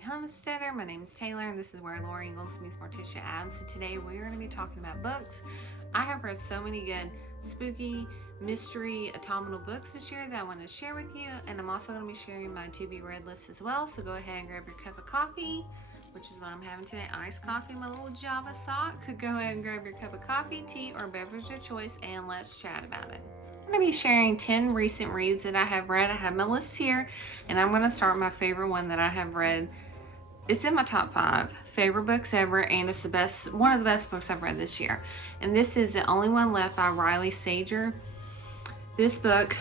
Starling Homesteader. My name is Taylor and this is where Laura Ingalls meets Morticia Adams. So today we're going to be talking about books. I have read so many good spooky, mystery, autumnal books this year that I want to share with you, and I'm also going to be sharing my to-be-read list as well. So go ahead and grab your cup of coffee, which is what I'm having today, iced coffee, my little Java sock. Go ahead and grab your cup of coffee, tea, or beverage of choice, and let's chat about it. I'm going to be sharing 10 recent reads that I have read. I have my list here, and I'm going to start with my favorite one that I have read. It's in my top 5 favorite books ever, and it's one of the best books I've read this year. And this is The Only One Left by Riley Sager. This book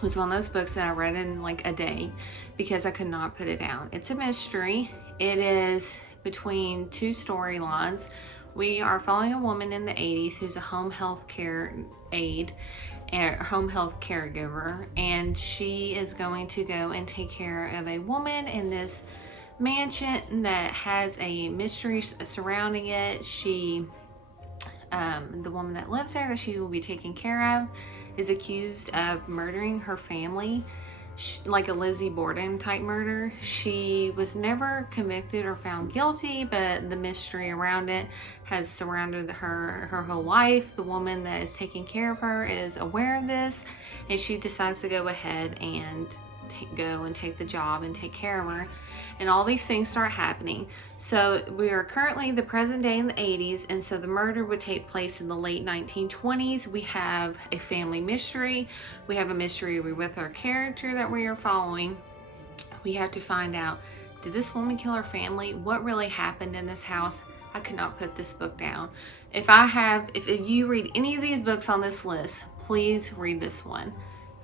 was one of those books that I read in like a day because I could not put it down. It's a mystery. It is between two storylines. We are following a woman in the 80s who's a home health care aide, home health caregiver, and she is going to go and take care of a woman in this mansion that has a mystery surrounding it. The woman that lives there that she will be taking care of is accused of murdering her family, like a Lizzie Borden type murder. She was never convicted or found guilty, but the mystery around it has surrounded her whole life. The woman that is taking care of her is aware of this, and she decides to go ahead and go and take the job and take care of her, and all these things start happening. So we are currently the present day in the 80s, and so the murder would take place in the late 1920s. We have a family mystery. We have a mystery with our character that we are following. We have to find out, did this woman kill her family? What really happened in this house? I could not put this book down. If you read any of these books on this list, please read this one.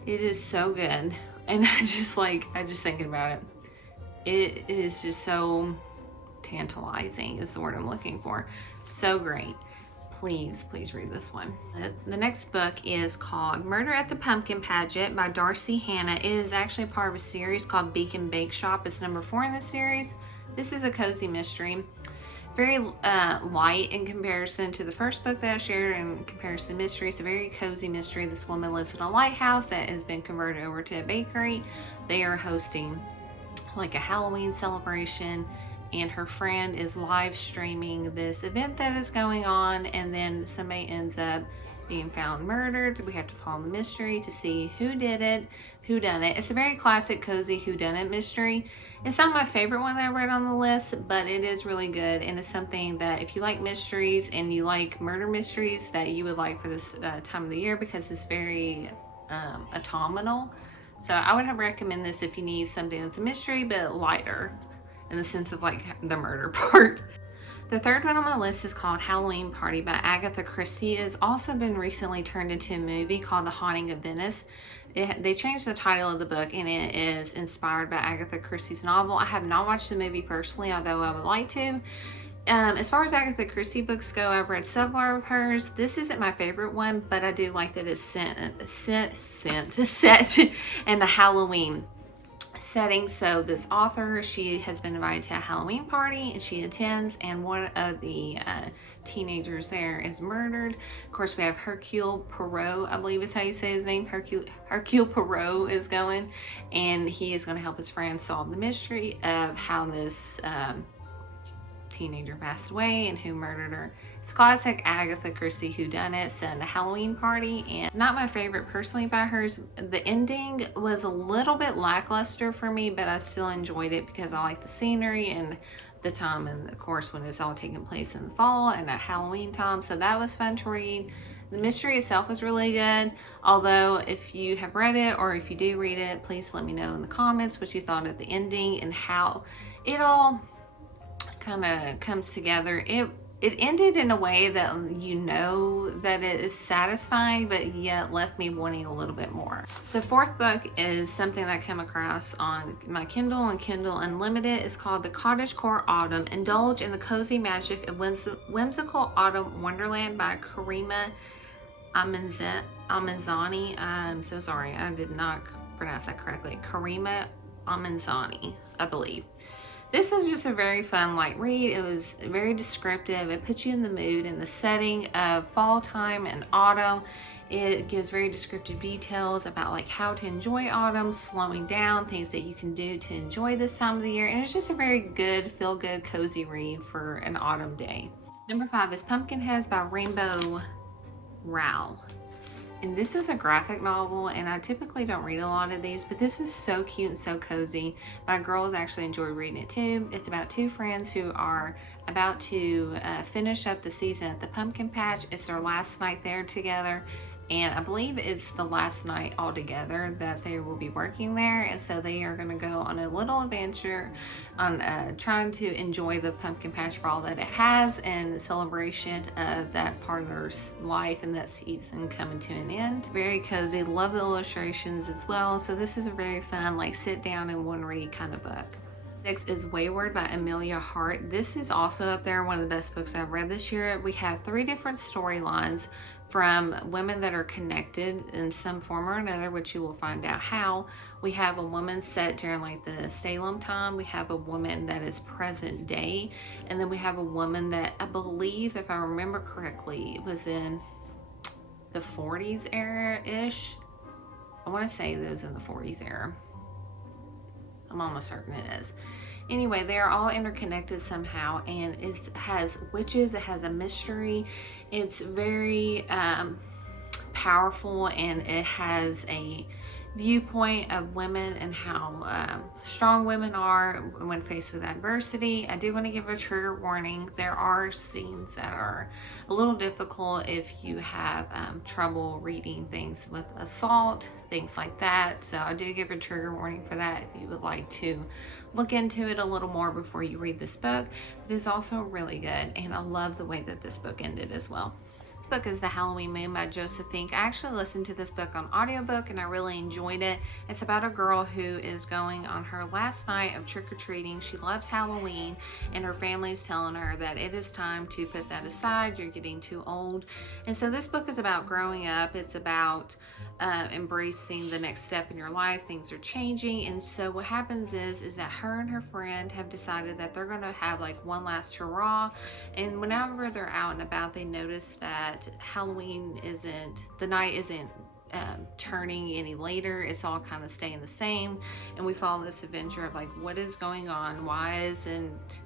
It is so good. And I just thinking about it, it is just so tantalizing is the word I'm looking for. So great. Please read this one. The next book is called Murder at the Pumpkin Pageant by Darcy Hannah. It is actually part of a series called Beacon Bake Shop. It's number 4 in the series. This is a cozy mystery. Very light in comparison to the first book that I shared. In comparison to mystery, it's a very cozy mystery. This woman lives in a lighthouse that has been converted over to a bakery. They are hosting like a Halloween celebration, and her friend is live streaming this event that is going on, and then somebody ends up being found murdered. We have to follow the mystery to see who did it, who done it. It's a very classic cozy whodunit mystery. It's not my favorite one that I read on the list, but it is really good, and it's something that if you like mysteries and you like murder mysteries, that you would like for this time of the year, because it's very autumnal. So I would recommend this if you need something that's a mystery but lighter in the sense of like the murder part. The third one on my list is called Halloween Party by Agatha Christie. It has also been recently turned into a movie called The Haunting of Venice. They changed the title of the book, and it is inspired by Agatha Christie's novel. I have not watched the movie personally, although I would like to. As far as Agatha Christie books go, I've read several of hers. This isn't my favorite one, but I do like that it's set in the Halloween setting. So this author, she has been invited to a Halloween party, and she attends, and one of the teenagers there is murdered. Of course, we have Hercule Poirot, I believe is how you say his name. Hercule Poirot is going, and he is going to help his friend solve the mystery of how this teenager passed away and who murdered her. It's classic Agatha Christie whodunit set in a Halloween party, and it's not my favorite personally by hers. The ending was a little bit lackluster for me, but I still enjoyed it because I like the scenery and the time, and of course when it's all taking place in the fall and at Halloween time, so that was fun to read. The mystery itself was really good, although if you have read it or if you do read it, please let me know in the comments what you thought of the ending and how it all kind of comes together. It ended in a way that you know that it is satisfying, but yet left me wanting a little bit more. The fourth book is something that I came across on my Kindle and Kindle Unlimited. It's called The Cottage Core Autumn. Indulge in the cozy magic of whimsical autumn wonderland by Karima Amenzani. I'm so sorry, I did not pronounce that correctly. Karima Amenzani, I believe. This was just a very fun light read. It was very descriptive. It put you in the mood and the setting of fall time and autumn. It gives very descriptive details about like how to enjoy autumn, slowing down, things that you can do to enjoy this time of the year. And it's just a very good, feel good, cozy read for an autumn day. Number 5 is Pumpkinheads by Rainbow Rowell. And this is a graphic novel, and I typically don't read a lot of these, but this was so cute and so cozy. My girls actually enjoy reading it too. It's about 2 friends who are about to finish up the season at the pumpkin patch. It's their last night there together, and I believe it's the last night altogether that they will be working there, and so they are going to go on a little adventure on trying to enjoy the pumpkin patch for all that it has, and the celebration of that part of their life and that season coming to an end. Very cozy. Love the illustrations as well, so this is a very fun like sit down and one read kind of book. Next is Wayward by Amelia Hart. This is also up there, one of the best books I've read this year. We have 3 different storylines from women that are connected in some form or another, which you will find out how. We have a woman set during like the Salem time. We have a woman that is present day. And then we have a woman that I believe, if I remember correctly, it was in the 40s era-ish. I want to say it is in the 40s era. I'm almost certain it is. Anyway, they are all interconnected somehow, and it has witches, it has a mystery. It's very powerful, and it has a viewpoint of women and how strong women are when faced with adversity. I do want to give a trigger warning. There are scenes that are a little difficult if you have trouble reading things with assault, things like that. So I do give a trigger warning for that if you would like to look into it a little more before you read this book. It is also really good, and I love the way that this book ended as well. This book is The Halloween Moon by Joseph Fink. I actually listened to this book on audiobook and I really enjoyed it. It's about a girl who is going on her last night of trick-or-treating. She loves Halloween, and her family is telling her that it is time to put that aside. You're getting too old. And so this book is about growing up. It's about embracing the next step in your life. Things are changing, and so what happens is that her and her friend have decided that they're going to have like one last hurrah. And whenever they're out and about, they notice that Halloween the night isn't turning any later. It's all kind of staying the same, and we follow this adventure of like, what is going on? Why isn't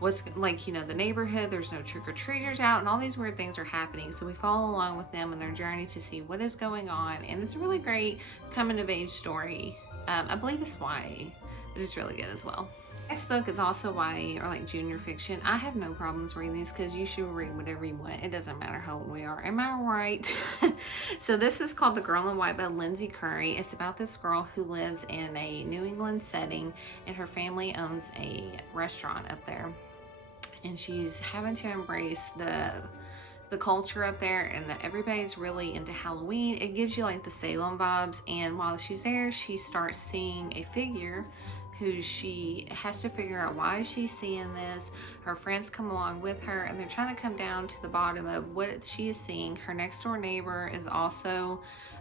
what's like, you know, the neighborhood, there's no trick-or-treaters out, and all these weird things are happening. So we follow along with them in their journey to see what is going on, and it's a really great coming-of-age story. I believe it's YA, but it's really good as well. Next book is also YA, or like junior fiction. I have no problems reading these because you should read whatever you want. It doesn't matter how old we are. Am I right? So this is called The Girl in White by Lindsay Curry. It's about this girl who lives in a New England setting, and her family owns a restaurant up there. And she's having to embrace the culture up there, and that everybody's really into Halloween. It gives you like the Salem vibes, and while she's there, she starts seeing a figure who she has to figure out why she's seeing this. Her friends come along with her, and they're trying to come down to the bottom of what she is seeing. Her next door neighbor is also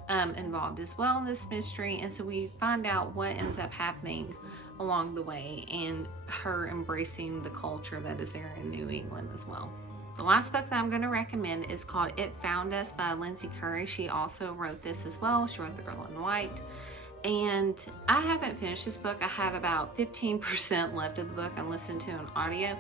involved as well in this mystery, and so we find out what ends up happening along the way, and her embracing the culture that is there in New England as well. The last book that I'm going to recommend is called It Found Us by Lindsay Curry. She also wrote this as well. She wrote The Girl in White. And I haven't finished this book. I have about 15% left of the book I'm listening to on audio,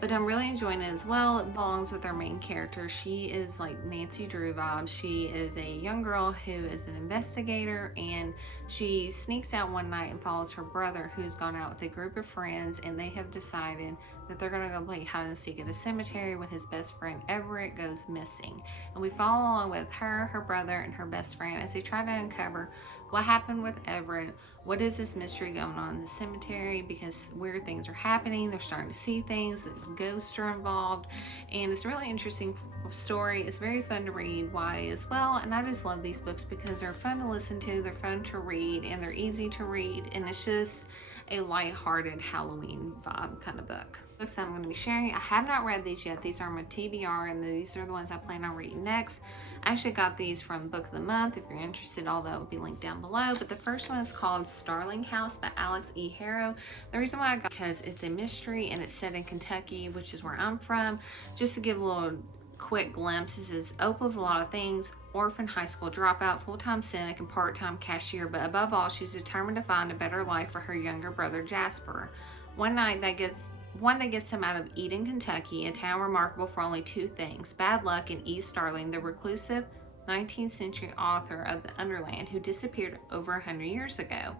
but I'm really enjoying it as well. It belongs with our main character. She is like Nancy Drew vibes. She is a young girl who is an investigator, and she sneaks out one night and follows her brother, who's gone out with a group of friends, and they have decided that they're going to go play hide and seek at a cemetery when his best friend Everett goes missing. And we follow along with her, her brother, and her best friend as they try to uncover what happened with Everett. What is this mystery going on in the cemetery? Because weird things are happening. They're starting to see things. Ghosts are involved. And it's a really interesting story. It's very fun to read. YA as well. And I just love these books because they're fun to listen to. They're fun to read. And they're easy to read. And it's just a lighthearted Halloween vibe kind of book. Books that I'm going to be sharing. I have not read these yet. These are my TBR, and these are the ones I plan on reading next. I actually got these from Book of the Month if you're interested, although it will be linked down below. But the first one is called Starling House by Alex E. Harrow. The reason why I got it because it's a mystery and it's set in Kentucky, which is where I'm from. Just to give a little quick glimpses is Opal's a lot of things: orphan, high school dropout, full-time cynic, and part-time cashier, but above all, she's determined to find a better life for her younger brother Jasper. One that gets him out of Eden, Kentucky, a town remarkable for only two things: bad luck and E. Starling, the reclusive 19th century author of The Underland, who disappeared over 100 years ago.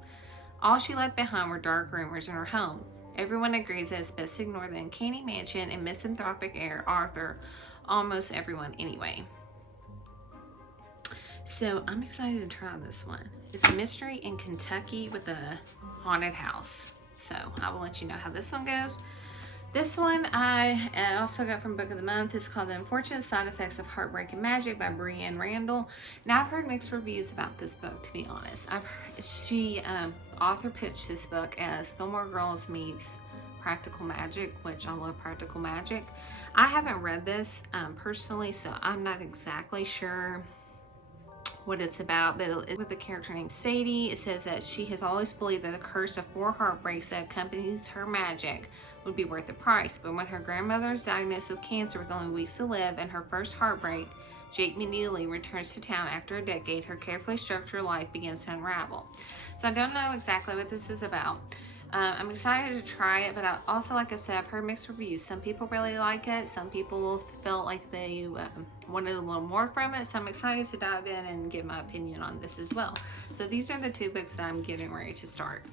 All she left behind were dark rumors in her home. Everyone agrees that it's best to ignore the uncanny mansion and misanthropic heir Arthur. Almost everyone, anyway. So I'm excited to try this one. It's a mystery in Kentucky with a haunted house. So I will let you know how this one goes. This one I also got from Book of the Month. It's called The Unfortunate Side Effects of Heartbreak and Magic by Brienne Randall. Now, I've heard mixed reviews about this book, to be honest. Author pitched this book as Gilmore Girls meets Practical Magic, which I love Practical Magic. I haven't read this personally, so I'm not exactly sure what it's about, but it's with a character named Sadie. It says that she has always believed that the curse of 4 heartbreaks that accompanies her magic would be worth the price, but when her grandmother is diagnosed with cancer with only weeks to live and her first heartbreak, Jake McNeely, returns to town after a decade, her carefully structured life begins to unravel. So I don't know exactly what this is about. I'm excited to try it, but I also, like I said, I've heard mixed reviews. Some people really like it. Some people felt like they wanted a little more from it. So I'm excited to dive in and give my opinion on this as well. So these are the 2 books that I'm getting ready to start.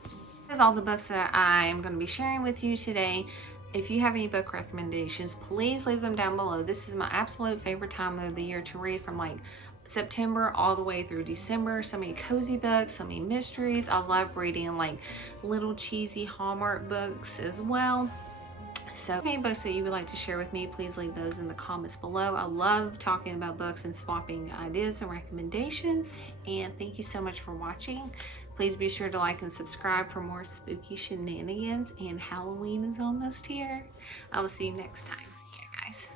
Here's all the books that I am going to be sharing with you today. If you have any book recommendations, please leave them down below. This is my absolute favorite time of the year to read, from like September all the way through December. So many cozy books, so many mysteries. I love reading like little cheesy Hallmark books as well. So any books that you would like to share with me, please leave those in the comments below. I love talking about books and swapping ideas and recommendations. And thank you so much for watching. Please be sure to like and subscribe for more spooky shenanigans, and Halloween is almost here. I will see you next time. Yeah, guys.